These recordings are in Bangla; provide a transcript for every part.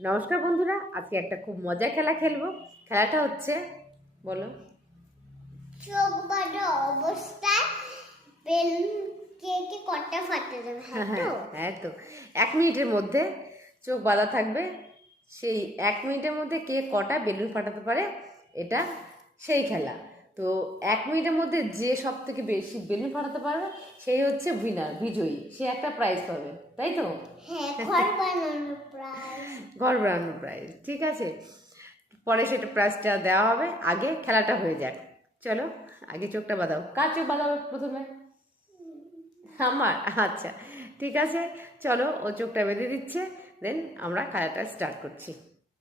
নমস্কার বন্ধুরা, আজকে একটা খুব মজার খেলা খেলবো। খেলাটা হচ্ছে, বলো, চোখ বন্ধ অবস্থায় পেন কে কটা ফাটে যাবে। হ্যাঁ তো 1 মিনিটের মধ্যে চোখ বাঁধা থাকবে। সেই 1 মিনিটের মধ্যে কে কটা বেলুন ফাটাতে পারে, এটা সেই খেলা। তো 1 মিনিটের মধ্যে যে সব থেকে বেশি বেলুন ফাটাতে পারবে সেই হচ্ছে উইনার, বিজয়ী। সে একটা প্রাইজ পাবে, তাই তো? হ্যাঁ, ঘর বানানোর প্রাইজ। ঘর বানানোর প্রাইজ, ঠিক আছে। পরে সেটা প্রাইজটা দেওয়া হবে, আগে খেলাটা হয়ে যাক। চলো, আগে চোখটা বাঁধাও। কার চোখ বাঁধাও প্রথমে? আমার? আচ্ছা, ঠিক আছে, চলো, ও চোখটা বেঁধে দিচ্ছে, দেন আমরা খেলাটা স্টার্ট করছি।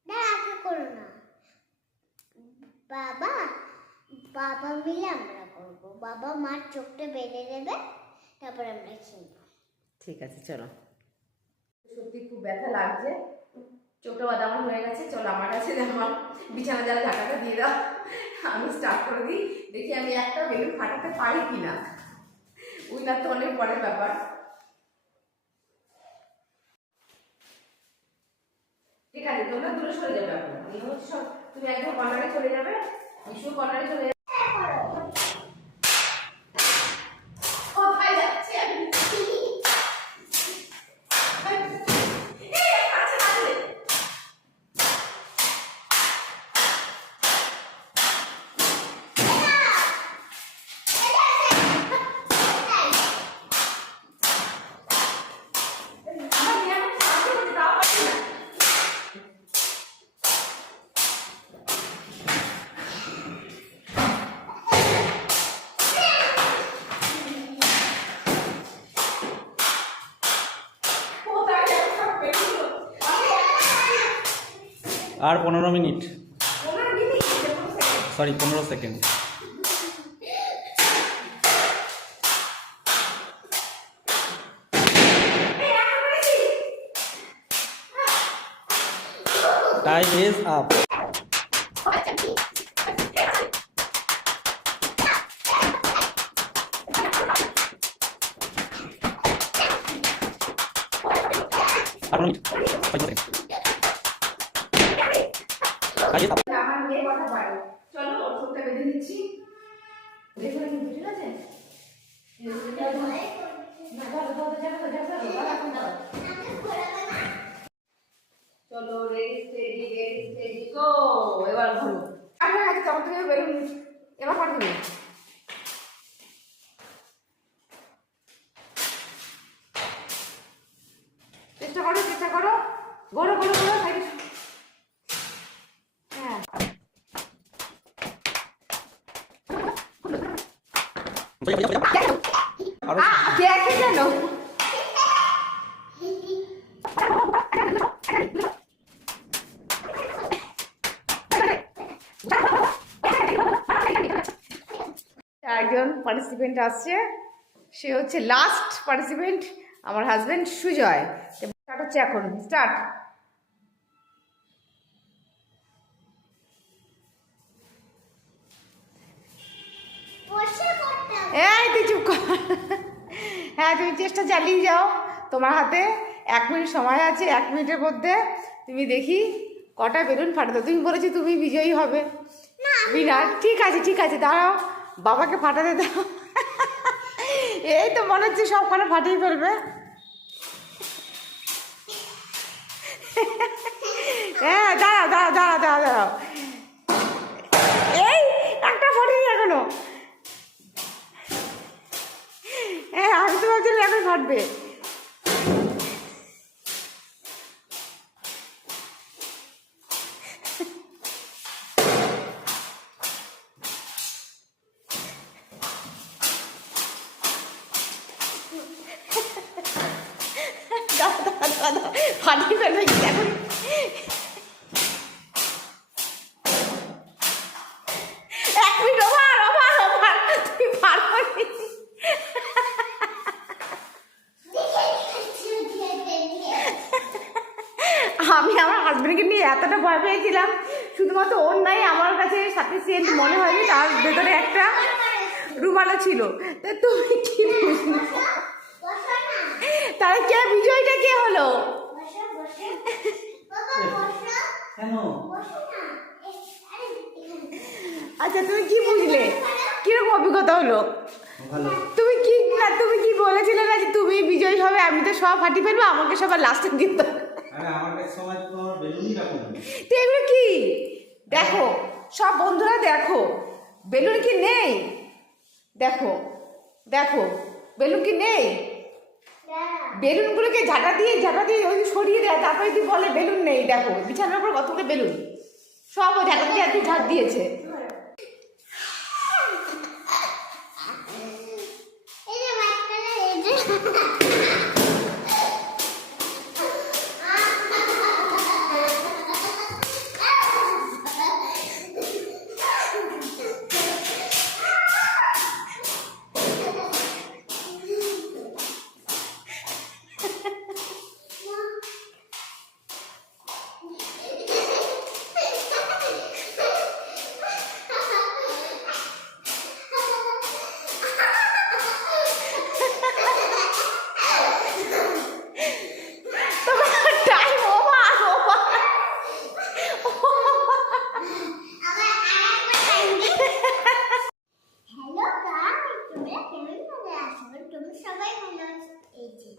না, আগে করো না। বাবা বাবা মিলে আমরা করবো। বাবা মার চোখটা বেঁধে দেবে, তারপর আমরা খেলবো। ঠিক আছে, চলো। সত্যি খুব ব্যথা লাগছে, চোখটা বাঁধা আমার হয়ে গেছে। চলো আমার কাছে আমার বিছানা যারা ঢাকাটা দিয়ে দাও, আমি স্টার্ট করে দিই। দেখি আমি একটা বেলুন ফাটাতে পারি কিনা। উইনার তো অনেক পরের ব্যাপার। ঠিক আছে, তোমরা দূরে সরে যাবে। এখন এই হচ্ছে সব, তুমি একদম কর্নারে চলে যাবে, বিশু কর্নারে চলে যাবে। কোথায় যাচ্ছি আমি? আর 15 minute, sorry 15 second. Time is up. আমার মেয়ের কথা পারো। চলো, ওর চোখটা বেঁধে দিচ্ছি। দেখো কিন্তু, ঠিক আছে? চলো, ready steady ready steady go. এবার ঘুরো। আপনার কাছে চামচ থেকে বেলুন এবার পাঠাবে। চেষ্টা করো, চেষ্টা করো, গোড়ো গোড়ো গোড়ো। হ্যাঁ, দেখে কেন? একজন পার্টিসিপেন্ট আসছে, সে হচ্ছে লাস্ট পার্টিসিপেন্ট, আমার হাজবেন্ড সুজয়। স্টার্ট হচ্ছে এখন, স্টার্ট। এই তুই চুপ কর। হ্যাঁ, তুমি চেষ্টা চালিয়ে যাও। তোমার হাতে 1 মিনিট সময় আছে। 1 মিনিটের মধ্যে তুমি দেখি কটা বেলুন ফাটাতে। তুমি বলেছি তুমি বিজয়ী হবে, বিনার। ঠিক আছে, ঠিক আছে, দাঁড়াও, বাবাকে ফাটাতে দাও। এই তো মনে হচ্ছে সবখানে ফাটিয়ে ফেলবে। হ্যাঁ, দাঁড়াও দাঁড়াও দাঁড়াও দাঁড়াও দাঁড়াও। এই একটা ফাটিয়ে এখনো। হ্যাঁ, আমি তো ভাবছিলাম এখন ফাটবে। ফাটিয়ে ফেলবে এখন। আমি আমার হাজবেন্ডকে নিয়ে এতটা ভয় পেয়েছিলাম, শুধুমাত্র ওর নাই আমার কাছে সাফিসিয়েন্ট মনে হয়নি, তার ভেতরে একটা রুমালও ছিল। তা তুমি কি বুঝলি? তাহলে কে বিজয়টা কে হলো? কেন? বসো না আরে আচ্ছা তুমি কি বুঝলে, কিরকম অভিজ্ঞতা হলো? ভালো। তুমি কি বলেছিলে না যে তুমি বিজয়ী হবে, আমি তো সব ফাটি ফেলবো, আমাকে সবার লাস্টে দিতে হবে। আরে আমার কাছে সময় তো তোমার বেলুনই রাখো। তো এগুলো কি দেখো, সব বন্ধুরা দেখো, বেলুন কি নেই? দেখো দেখো, বেলুন কি নেই? বেলুনগুলোকে ঝাঁটা দিয়ে ওই সরিয়ে দেয়, তারপরে যদি বলে বেলুন নেই। দেখো বিছানার উপর কতগুলো বেলুন, সব ও ঝাঁটা দিয়ে ঝাঁট দিয়েছে। এই যে হোয়াইট কালার এই যে তোমার টাইম ওভার। হ্যালো গাইস, তোমরা কেমন ভালো আছো? তোমরা সবাই ভালো আছো? এই যে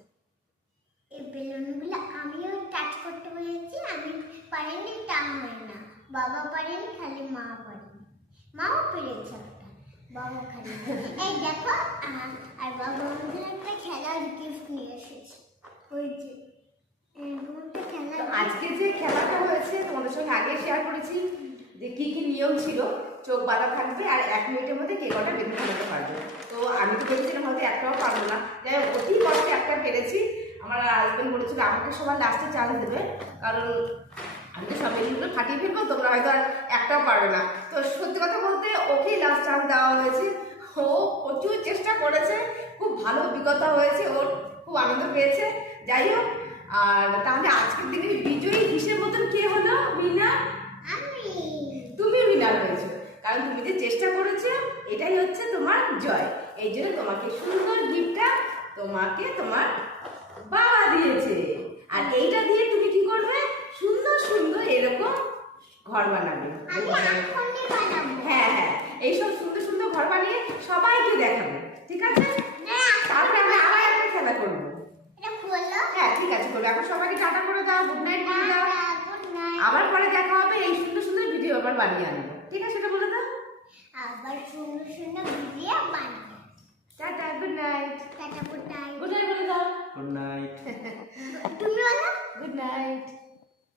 এই বেলুনগুলো আমিও টাচ করতে বলেছি, আমি পারিনি, তা হয় না। বাবা পারেনি, খালি মা পারেনি। মাও পেরেছে একটা, বাবা খালি এই দেখো আর বাবা আমাদের একটা খেলার গিফট নিয়ে এসেছে। ওই যে এরকম একটা খেলার আজকে যে খেলাটা হয়েছে তোমাদের সঙ্গে আগে শেয়ার করেছি যে কি কি নিয়ম ছিল। চোখ বাঁধা থাকবে আর 1 মিনিটের মধ্যে কে কটা বেলুন ফেলাতে পারবে। তো আমি তো ভেবেছিলাম হয়তো একটাও পারবো না, যাই হোক অতি কষ্টে একটা পেরেছি। আমার হাজবেন্ড বলেছিল আমাকে সবার লাস্টে চান্স দেবে, কারণ আমি তো সব বেলুনগুলো ফাটিয়ে ফেলবো, তোমরা হয়তো আর একটাও পারবে না। তো সত্যি কথা বলতে ওকেই লাস্ট চান্স দেওয়া হয়েছে। ও প্রচুর চেষ্টা করেছে, খুব ভালো অভিজ্ঞতা হয়েছে, ওর খুব আনন্দ পেয়েছে। যাই হোক, আর তাহলে আজকের দিনে বিজয়ী হিসেবে মতন কে হলো উইনার? আমি তুমি উইনার হয়েছো, কারণ তুমি যে চেষ্টা করেছো এটাই হচ্ছে তোমার জয়। এই জন্য তোমাকে সুন্দর গিফটটা তোমাকে তোমার বাবা দিয়েছে। আর এইটা দিয়ে তুমি কি করবে? সুন্দর সুন্দর এরকম ঘর বানাবে। আমি এখনই বানাবো। হ্যাঁ হ্যাঁ, এইসব সুন্দর সুন্দর ঘর বানিয়ে সবাইকে দেখাবে, ঠিক আছে? না, তারপরে আমরা আবার একটা খেলা করবো। এটা খোলো। হ্যাঁ ঠিক আছে, করবো। এখন সবাইকে টাটা করে দাও, গুড নাইট বলে দাও। Good night. আবার পরে দেখা হবে, এই সুন্দর সুন্দর ভিডিও আবার বানিয়ে আনবো, ঠিক আছে? সেটা বলে দাও। আবার সুন্দর সুন্দর ভিডিও বানাবো। Tata, good night. Tata, good night. Good night বলে দাও। Good night. তুমি বলো। Good night.